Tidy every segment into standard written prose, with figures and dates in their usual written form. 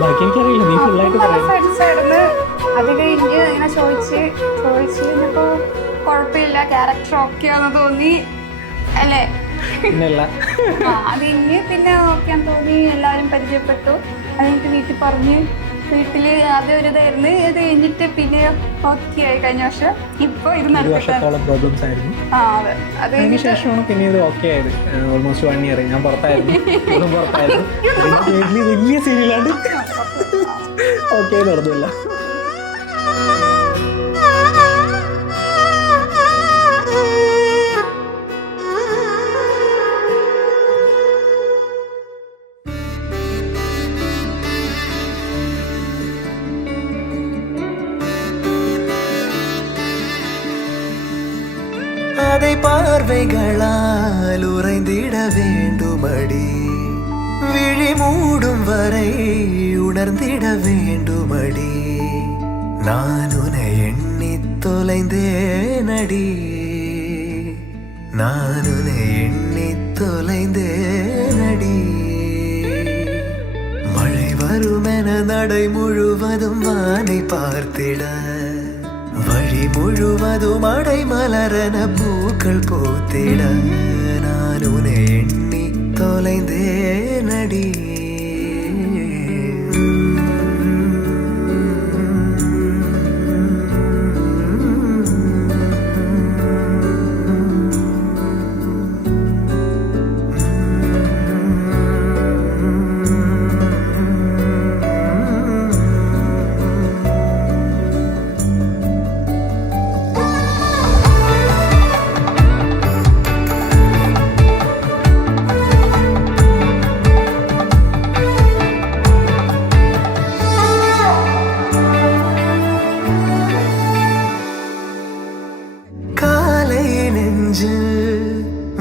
ബാക്കി എനിക്കറിയില്ല, നീ ഫുള്ളായിട്ട് പറയാം. ഫ്രണ്ട്സ് ആയിരുന്നു. അത് കഴിഞ്ഞ് ഇങ്ങനെ ചോദിച്ച് കഴിഞ്ഞപ്പോ കുഴപ്പമില്ല, ക്യാരക്ടർ ഓക്കെ ആണെന്ന് തോന്നി അല്ലേ? പിന്നല്ല. അത് കഴിഞ്ഞ് പിന്നെ ഓക്കെ ആണെന്ന് തോന്നി, എല്ലാവരും പരിചയപ്പെട്ടു. അത് കഴിഞ്ഞിട്ട് വീട്ടിൽ പറഞ്ഞ്, വീട്ടില് ആദ്യം ഒരു ഇതായിരുന്നു. ഇത് കഴിഞ്ഞിട്ട് പിന്നെ ഓക്കെ ആയി കഴിഞ്ഞ വർഷം. ഇപ്പൊ ഇത് ഒരു വർഷത്തോളം പ്രോബ്ലംസ് ആയിരുന്നു. അതിന് ശേഷമാണ് പിന്നെ ഇത് ഓക്കെ ആയത്. ഓൾമോസ്റ്റ് 1 ഇയർ ഞാൻ പുറത്തായിരുന്നു. വലിയ സീരിയലാണ്ട് ഓക്കെ നടന്നില്ല. அதை பார்வைகளால் உறைந்திட வேண்டுமடி, விழி மூடும் வரை உணர்ந்திட வேண்டுமடி, நான் உன்னை எண்ணி தொலைந்தேனடி, நான் உன்னை எண்ணி தொலைந்தேனடி. மழை வருமென நடை முழுவதும் வானை பார்த்திட, வழி முழுவதும் அடை மலரன பூக்கள் பூத்திட, நான் உன்னை எண்ணி தொலைந்தேனடி.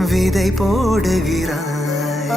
விதை போடுகிறாய்,